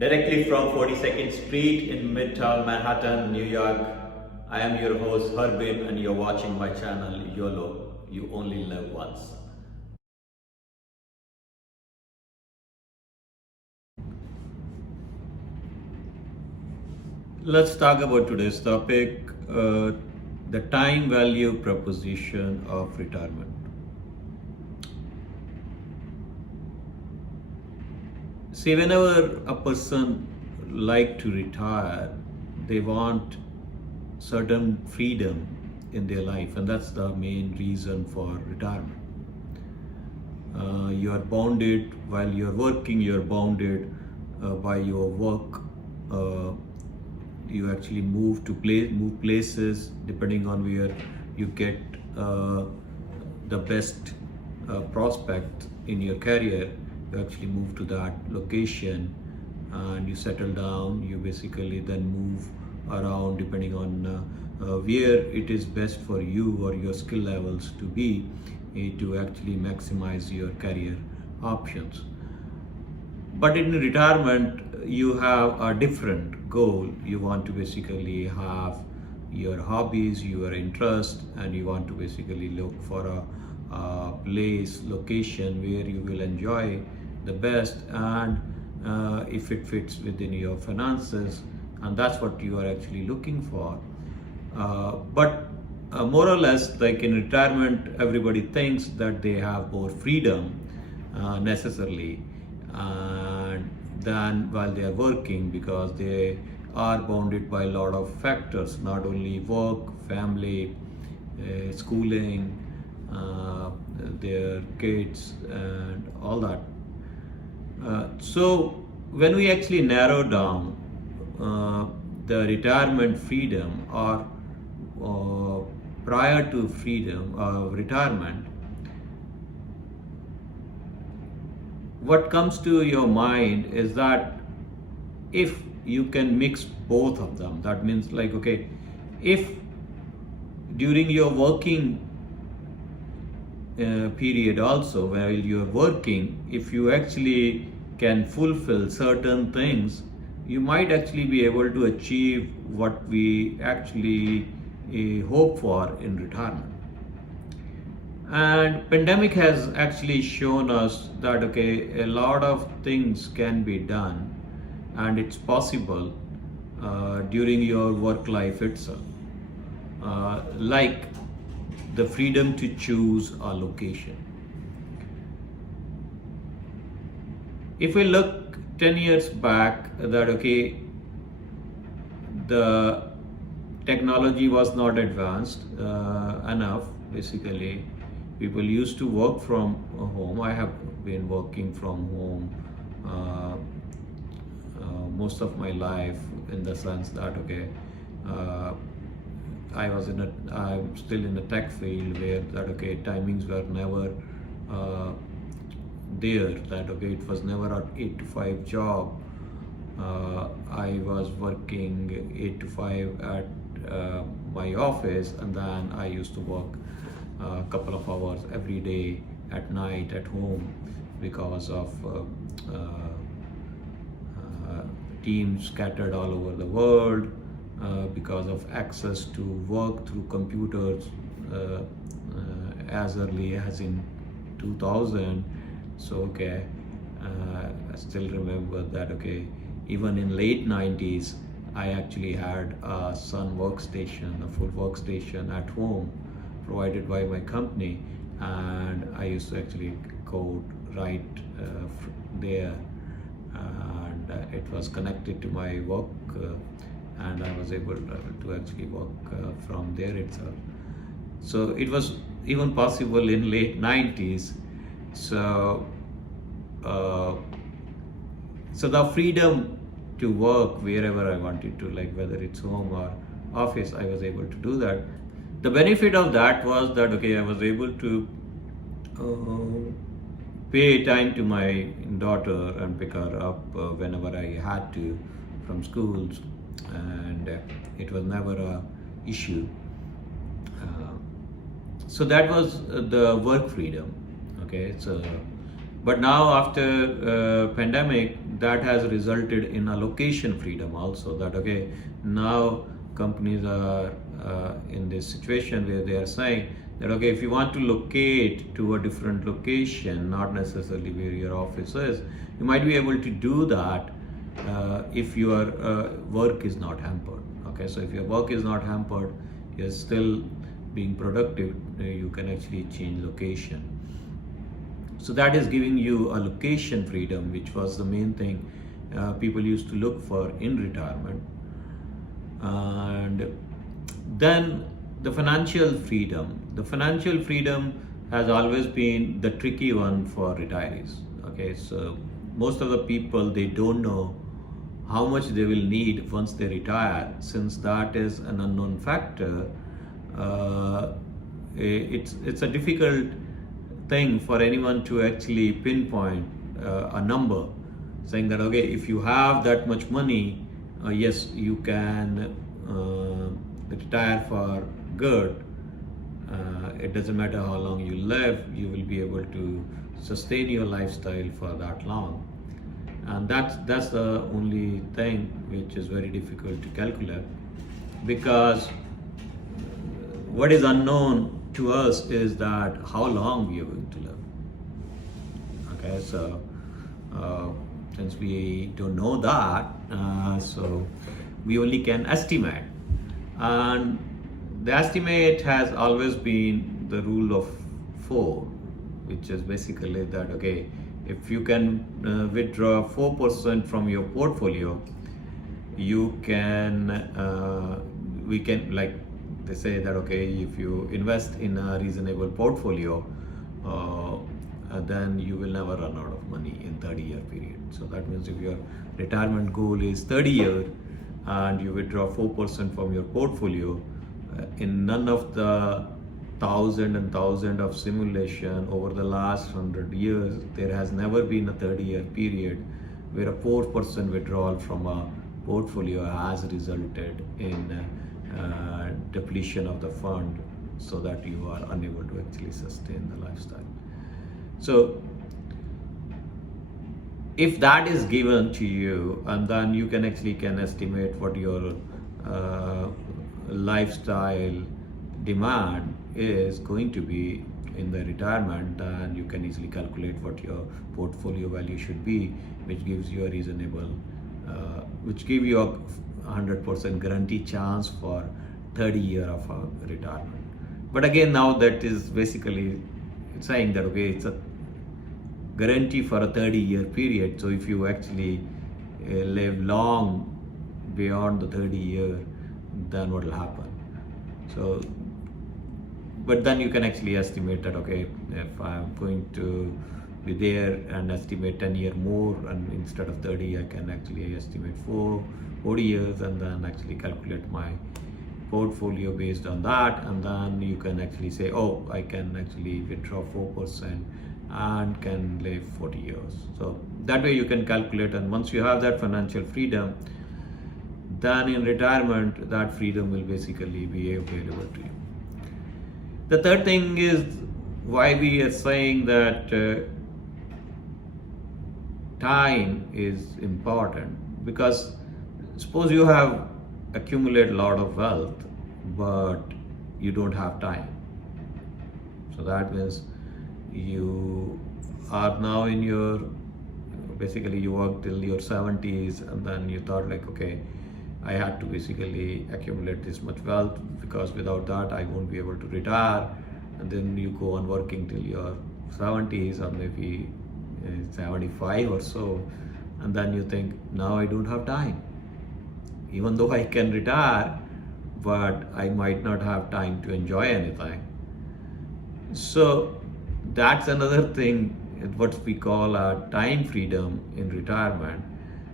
Directly from 42nd Street in Midtown Manhattan, New York, I am your host Harbin and you're watching my channel YOLO, You Only Live Once. Let's talk about today's topic, the time value proposition of retirement. See, whenever a person like to retire, they want certain freedom in their life, and that's the main reason for retirement. You are bounded while you're working, you're bounded by your work. You actually move places depending on where you get the best prospect in your career. You actually move to that location and you settle down. You basically then move around depending on where it is best for you or your skill levels to be to actually maximize your career options. But in retirement, you have a different goal. You want to basically have your hobbies, your interest, and you want to basically look for a place, location where you will enjoy the best, and if it fits within your finances, and that's what you are actually looking for. But more or less, like in retirement, everybody thinks that they have more freedom necessarily than while they are working, because they are bounded by a lot of factors, not only work, family, schooling, their kids, and all that. So when we actually narrow down the retirement freedom or prior to freedom of retirement, what comes to your mind is that if you can mix both of them, that means like, okay, if during your working period also, while you're working, if you actually can fulfill certain things, you might actually be able to achieve what we actually hope for in retirement. And pandemic has actually shown us that, okay, a lot of things can be done and it's possible during your work life itself, like the freedom to choose a location. If we look 10 years back, that okay, the technology was not advanced enough. Basically, people used to work from home. I have been working from home most of my life, in the sense that okay, I'm still in the tech field where that okay, timings were never there, that okay, it was never an 8 to 5 job. I was working 8 to 5 at my office, and then I used to work a couple of hours every day at night at home, because of teams scattered all over the world, because of access to work through computers as early as in 2000. So okay, I still remember that okay, even in late 90s, I actually had a Sun workstation, a full workstation at home provided by my company, and I used to actually code right there, and it was connected to my work, and I was able to actually work from there itself. So it was even possible in late 90s. So the freedom to work wherever I wanted to, like whether it's home or office, I was able to do that. The benefit of that was that okay, I was able to pay time to my daughter and pick her up whenever I had to from schools, and it was never a issue. So that was the work freedom. Okay, so But now after pandemic, that has resulted in a location freedom also, that okay, now companies are in this situation where they are saying that okay, if you want to locate to a different location, not necessarily where your office is, you might be able to do that if your work is not hampered. Okay, so if your work is not hampered, you're still being productive, you can actually change location. So that is giving you a location freedom, which was the main thing people used to look for in retirement. And then the financial freedom. The financial freedom has always been the tricky one for retirees. Okay, so most of the people, they don't know how much they will need once they retire. Since that is an unknown factor, it's a difficult thing for anyone to actually pinpoint a number, saying that okay, if you have that much money, yes, you can retire for good. It doesn't matter how long you live, you will be able to sustain your lifestyle for that long. And that's the only thing which is very difficult to calculate, because what is unknown to us is that how long we are going to live. Okay, so since we don't know that, so we only can estimate, and the estimate has always been the rule of 4, which is basically that okay, if you can withdraw 4% from your portfolio, you can we can, like they say that okay, if you invest in a reasonable portfolio, then you will never run out of money in 30-year period. So that means if your retirement goal is 30 years and you withdraw 4% from your portfolio, in none of the thousand of simulation over the last 100 years, there has never been a 30-year period where a 4% withdrawal from a portfolio has resulted in depletion of the fund, so that you are unable to actually sustain the lifestyle. So if that is given to you, and then you can actually estimate what your lifestyle demand is going to be in the retirement, and you can easily calculate what your portfolio value should be, which gives you a reasonable, which give you a 100% guarantee chance for 30 years of a retirement. But again, now that is basically saying that okay, it's a guarantee for a 30-year period. So if you actually live long beyond the 30 year, then what will happen? So, but then you can actually estimate that okay, if I'm going to be there and estimate 10 years more, and instead of 30, I can actually estimate 40 years, and then actually calculate my portfolio based on that. And then you can actually say, oh, I can actually withdraw 4% and can live 40 years. So that way you can calculate, and once you have that financial freedom, then in retirement that freedom will basically be available to you. The third thing is why we are saying that time is important, because suppose you have accumulated a lot of wealth but you don't have time. So that means you are now in your, basically you work till your 70s, and then you thought like okay, I had to basically accumulate this much wealth, because without that I won't be able to retire. And then you go on working till your 70s or maybe 75 or so, and then you think now I don't have time, even though I can retire, but I might not have time to enjoy anything. So that's another thing, what we call a time freedom in retirement,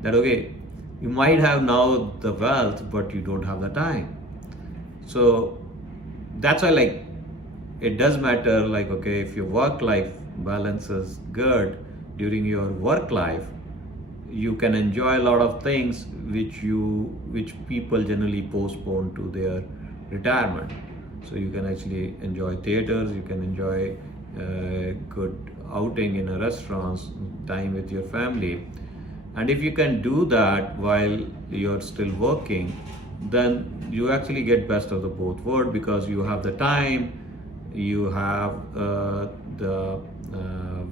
that okay, you might have now the wealth but you don't have the time. So that's why like it does matter, like okay, if your work life balance is good during your work life, you can enjoy a lot of things which people generally postpone to their retirement. So you can actually enjoy theaters, you can enjoy good outing in a restaurant, time with your family. And if you can do that while you're still working, then you actually get best of the both world, because you have the time, you have the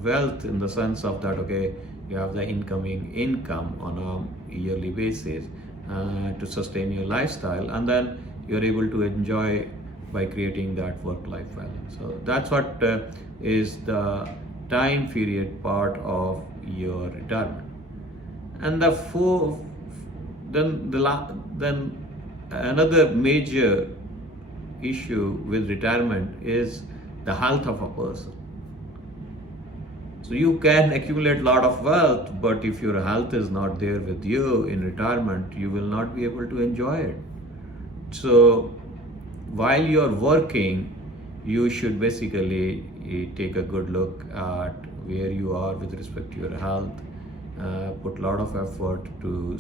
wealth, in the sense of that, okay, you have the incoming income on a yearly basis to sustain your lifestyle, and then you're able to enjoy by creating that work-life balance. So that's what is the time period part of your retirement. And then another major issue with retirement is the health of a person. So you can accumulate a lot of wealth, but if your health is not there with you in retirement, you will not be able to enjoy it. So while you're working, you should basically take a good look at where you are with respect to your health. Put a lot of effort to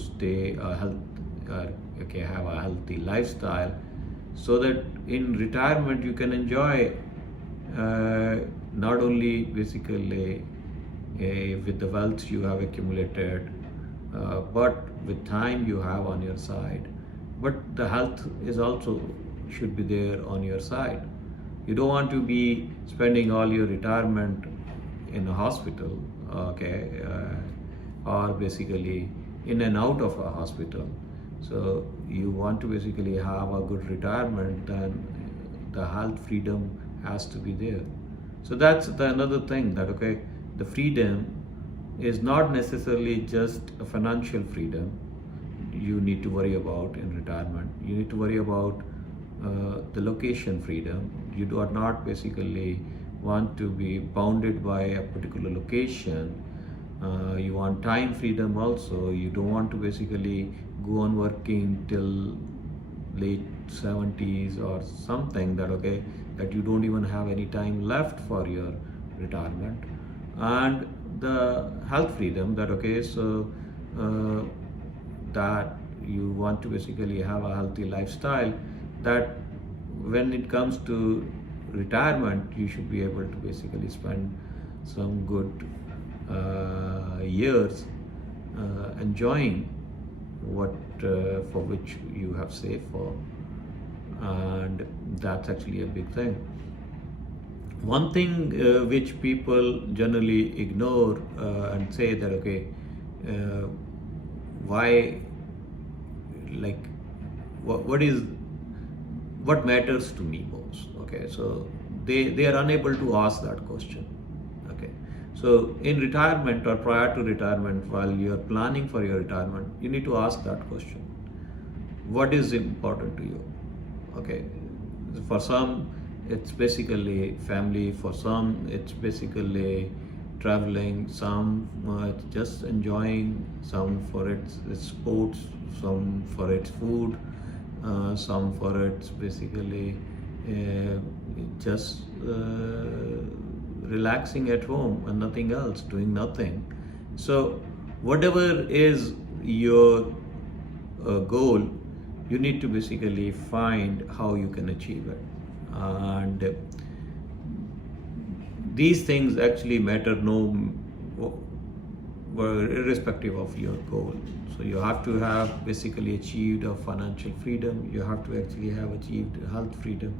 have a healthy lifestyle, so that in retirement you can enjoy not only basically with the wealth you have accumulated, but with time you have on your side. But the health is also should be there on your side. You don't want to be spending all your retirement in a hospital, okay, or basically in and out of a hospital. So you want to basically have a good retirement, then the health freedom has to be there. So that's another thing, that okay, the freedom is not necessarily just a financial freedom you need to worry about in retirement. You need to worry about the location freedom. You do not basically want to be bounded by a particular location. You want time freedom also. You don't want to basically go on working till late 70s or something, that okay, that you don't even have any time left for your retirement. And the health freedom, that okay, so that you want to basically have a healthy lifestyle, that when it comes to retirement, you should be able to basically spend some good years enjoying what for which you have saved for. And that's actually a big thing. One thing which people generally ignore and say that okay, why, like, what matters to me most, okay, so they are unable to ask that question. Okay, so in retirement or prior to retirement, while you're planning for your retirement, you need to ask that question: what is important to you? Okay, for some it's basically family, for some it's basically traveling, some it's just enjoying, some for its sports, some for its food, some for its basically just relaxing at home and nothing else, doing nothing. So whatever is your goal, you need to basically find how you can achieve it. And these things actually matter irrespective of your goal. So you have to have basically achieved a financial freedom, you have to actually have achieved health freedom,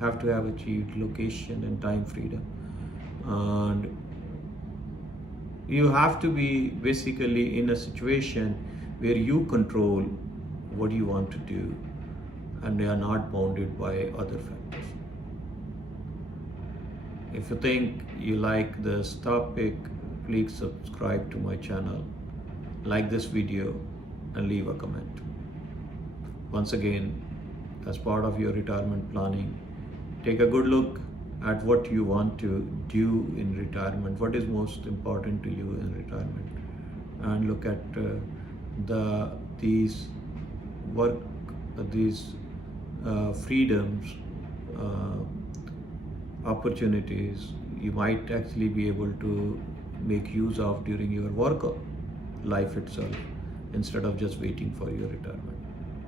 have to have achieved location and time freedom, and you have to be basically in a situation where you control what you want to do and they are not bounded by other factors. If you think you like this topic, please subscribe to my channel, like this video, and leave a comment. Once again, as part of your retirement planning, take a good look at what you want to do in retirement, what is most important to you in retirement, and look at these freedoms, opportunities you might actually be able to make use of during your work life itself, instead of just waiting for your retirement.